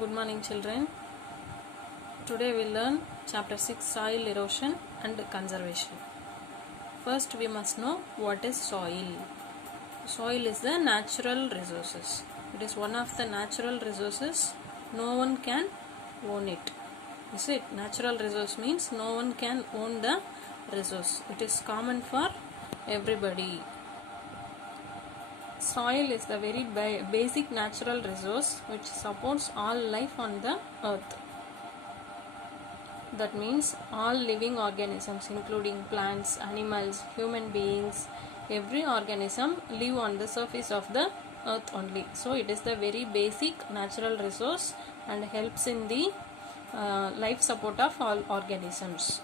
Good morning, children. Today we learn chapter 6, soil erosion and conservation. First we must know what is soil. Soil is the natural resources. It is one of the natural resources. No one can own it. Is it? Natural resource means no one can own the resource. It is common for everybody. Soil is the very basic natural resource which supports all life on the earth. That means all living organisms including plants, animals, human beings, every organism live on the surface of the earth only. So it is the very basic natural resource and helps in the life support of all organisms.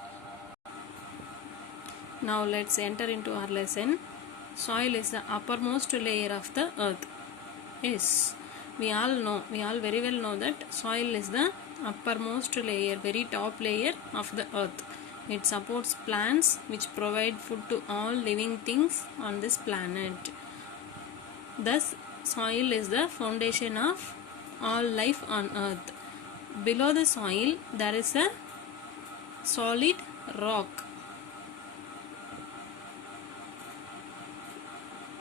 Now let's enter into our lesson. Soil is the uppermost layer of the earth. Yes, we all very well know that soil is the uppermost layer, very top layer of the earth. It supports plants which provide food to all living things on this planet. Thus, soil is the foundation of all life on earth. Below the soil, there is a solid rock.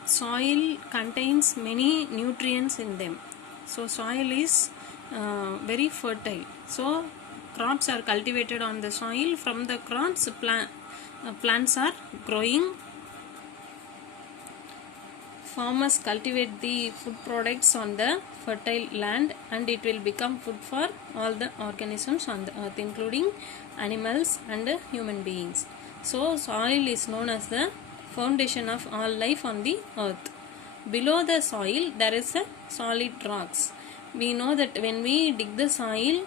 Soil contains many nutrients in them. So soil is very fertile. So crops are cultivated on the soil. From the crops, plants are growing. Farmers cultivate the food products on the fertile land and it will become food for all the organisms on the earth, including animals and human beings. So soil is known as the foundation of all life on the earth. Below the soil there is a solid rocks. We know that when we dig the soil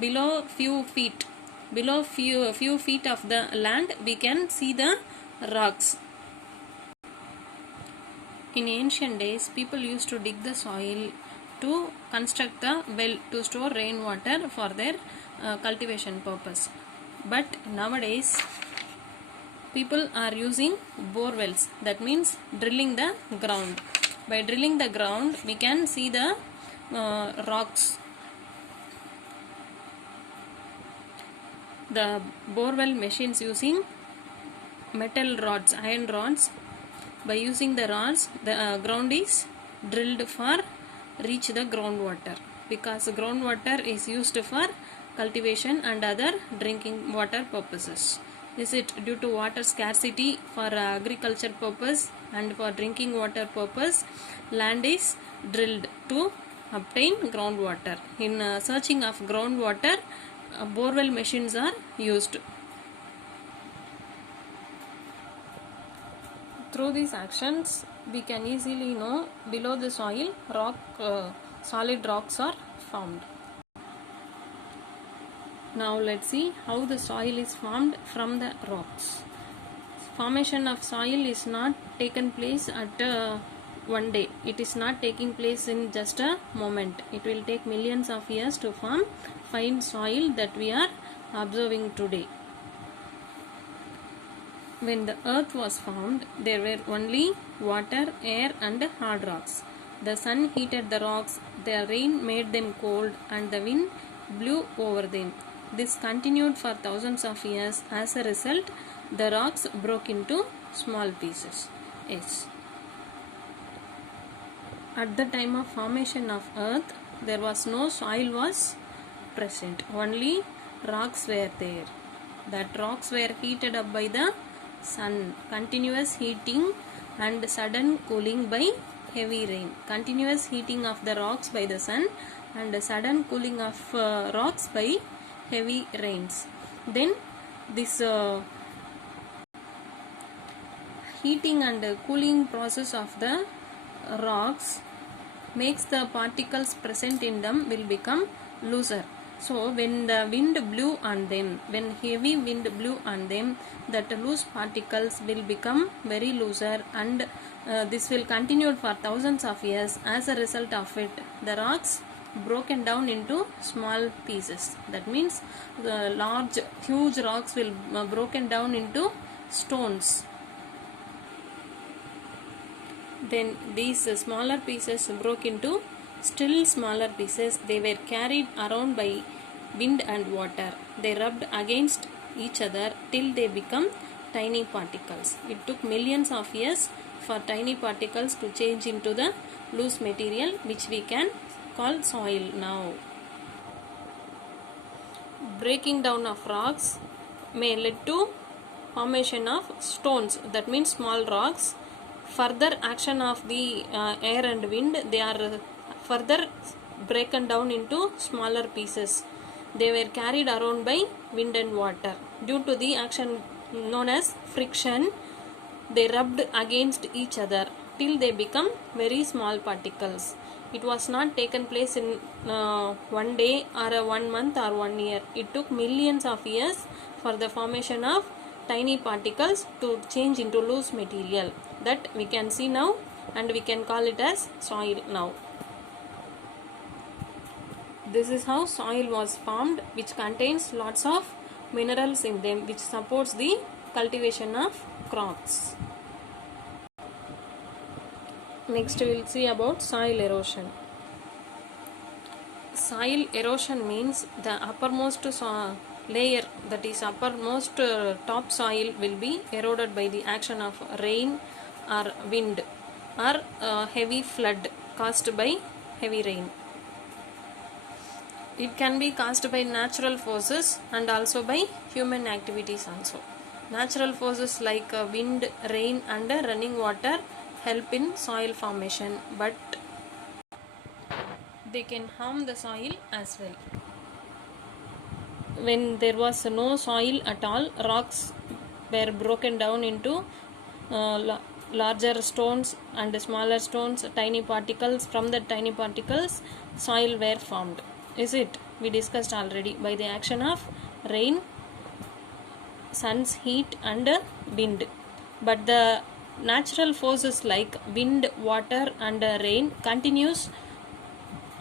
below few feet of the land, we can see the rocks. In ancient days, people used to dig the soil to construct the well to store rainwater for their cultivation purpose. But nowadays people are using bore wells, that means drilling the ground. By drilling the ground, we can see the rocks. The borewell machines using metal rods, iron rods. By using the rods, the ground is drilled for reach the groundwater, because groundwater is used for cultivation and other drinking water purposes. Is it due to water scarcity for agriculture purpose and for drinking water purpose, land is drilled to obtain groundwater. In searching of groundwater, borewell machines are used. Through these actions, we can easily know below the soil solid rocks are formed. Now let's see how the soil is formed from the rocks. Formation of soil is not taken place at one day. It is not taking place in just a moment. It will take millions of years to form fine soil that we are observing today. When the earth was formed, there were only water, air and hard rocks. The sun heated the rocks, the rain made them cold and the wind blew over them. This continued for thousands of years. As a result, the rocks broke into small pieces. Yes. At the time of formation of earth, there was no soil was present. Only rocks were there. That rocks were heated up by the sun. Continuous heating and sudden cooling by heavy rain. Continuous heating of the rocks by the sun and sudden cooling of rocks by heavy rains. Then this heating and cooling process of the rocks makes the particles present in them will become looser. So when the wind blew on them, when heavy wind blew on them, that loose particles will become very looser and this will continue for thousands of years. As a result of it, the rocks broken down into small pieces. That means the huge rocks will broken down into stones. Then these smaller pieces broke into Still smaller pieces, they were carried around by wind and water. They rubbed against each other till they become tiny particles. It took millions of years for tiny particles to change into the loose material which we can call soil now. Breaking down of rocks may lead to formation of stones, that means small rocks. Further action of the air and wind, they are further broken down into smaller pieces. They were carried around by wind and water. Due to the action known as friction, they rubbed against each other till they become very small particles. It was not taken place in one day or 1 month or 1 year. It took millions of years for the formation of tiny particles to change into loose material that we can see now, and we can call it as soil now. This is how soil was formed, which contains lots of minerals in them, which supports the cultivation of crops. Next we will see about soil erosion. Soil erosion means the uppermost layer, that is uppermost top soil, will be eroded by the action of rain or wind or heavy flood caused by heavy rain. It can be caused by natural forces and also by human activities also. Natural forces like wind, rain and running water help in soil formation, but they can harm the soil as well. When there was no soil at all, rocks were broken down into larger stones and smaller stones, tiny particles. From the tiny particles, soil were formed. Is it? We discussed already, by the action of rain, sun's heat and wind. But the natural forces like wind, water and rain continues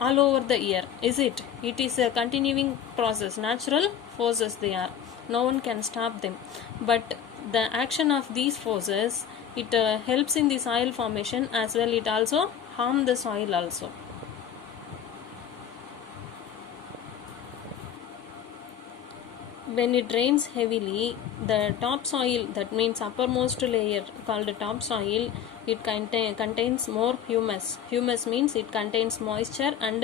all over the year. Is it? It is a continuing process. Natural forces they are. No one can stop them. But the action of these forces, it helps in the soil formation as well. It also harm the soil also. When it rains heavily, the topsoil, that means uppermost layer called topsoil, it contains more humus. Humus means it contains moisture and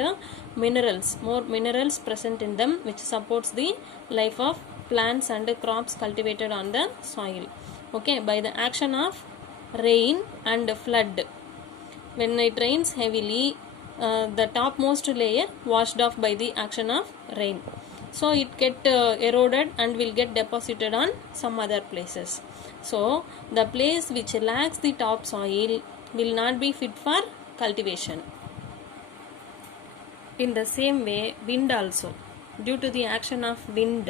minerals, more minerals present in them, which supports the life of plants and crops cultivated on the soil. Okay, by the action of rain and flood, when it rains heavily, the topmost layer washed off by the action of rain. So it get eroded and will get deposited on some other places. So the place which lacks the topsoil will not be fit for cultivation. In the same way, wind also, due to the action of wind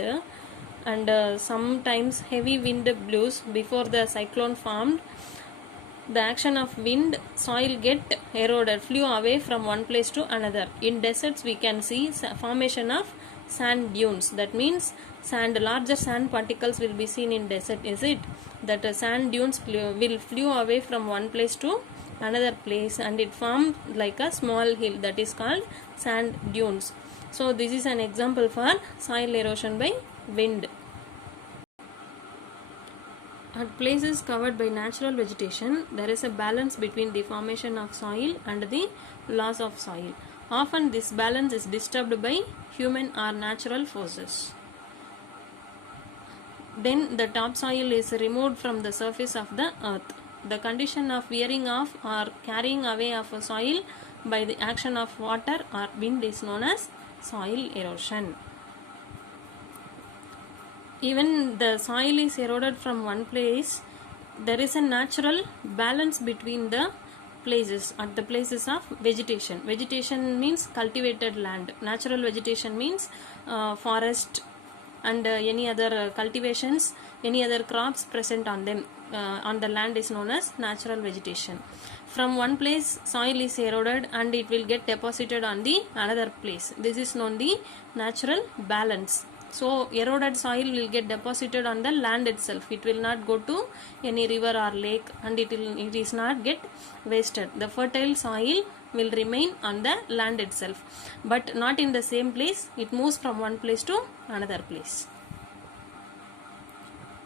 and sometimes heavy wind blows before the cyclone formed, the action of wind, soil get eroded, flew away from one place to another. In deserts we can see formation of sand dunes. That means larger sand particles will be seen in desert. Is it? That sand dunes will flew away from one place to another place and it formed like a small hill, that is called sand dunes. So this is an example for soil erosion by wind. At places covered by natural vegetation, there is a balance between the formation of soil and the loss of soil. Often this balance is disturbed by human or natural forces. Then the topsoil is removed from the surface of the earth. The condition of wearing off or carrying away of a soil by the action of water or wind is known as soil erosion. Even the soil is eroded from one place, there is a natural balance between the places, at the places of vegetation. Vegetation means cultivated land. Natural vegetation means forest and any other cultivations, any other crops present on them on the land is known as natural vegetation. From one place soil is eroded and it will get deposited on the another place. This is known the natural balance. So eroded soil will get deposited on the land itself. It will not go to any river or lake and it is not get wasted. The fertile soil will remain on the land itself, but not in the same place. It moves from one place to another place.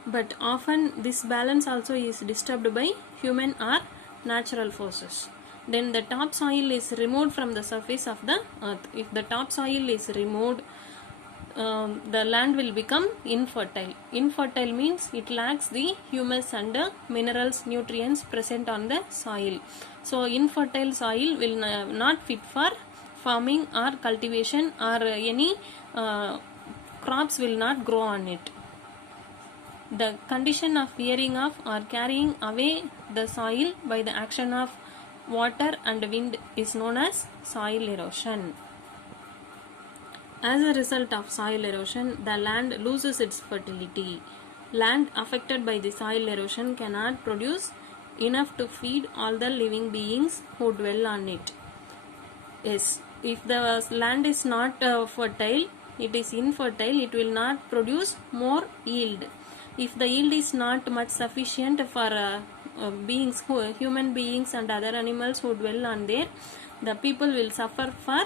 But often this balance also is disturbed by human or natural forces. Then the topsoil is removed from the surface of the earth. If the topsoil is removed, the land will become infertile. Infertile means it lacks the humus and minerals, nutrients present on the soil. So infertile soil will not fit for farming or cultivation, or any crops will not grow on it. The condition of wearing off or carrying away the soil by the action of water and wind is known as soil erosion. As a result of soil erosion, the land loses its fertility. Land affected by the soil erosion cannot produce enough to feed all the living beings who dwell on it. Yes, if the land is not fertile, it is infertile, it will not produce more yield. If the yield is not much sufficient for beings, human beings and other animals who dwell on there, the people will suffer for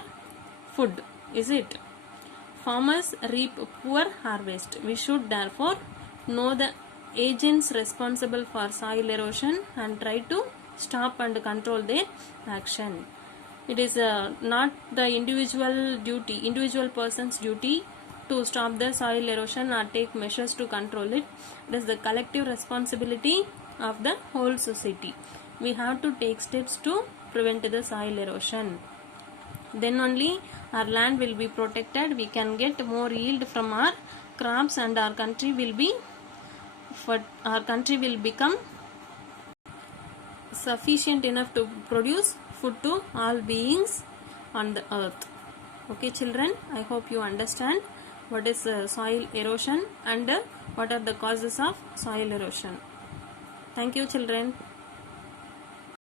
food. Is it? Farmers reap poor harvest. We should therefore know the agents responsible for soil erosion and try to stop and control their action. It is not the individual person's duty to stop the soil erosion or take measures to control it. It is the collective responsibility of the whole society. We have to take steps to prevent the soil erosion. Then only our land will be protected. We can get more yield from our crops, and our country will become sufficient enough to produce food to all beings on the earth. Okay children, I hope you understand what is soil erosion and what are the causes of soil erosion. Thank you children.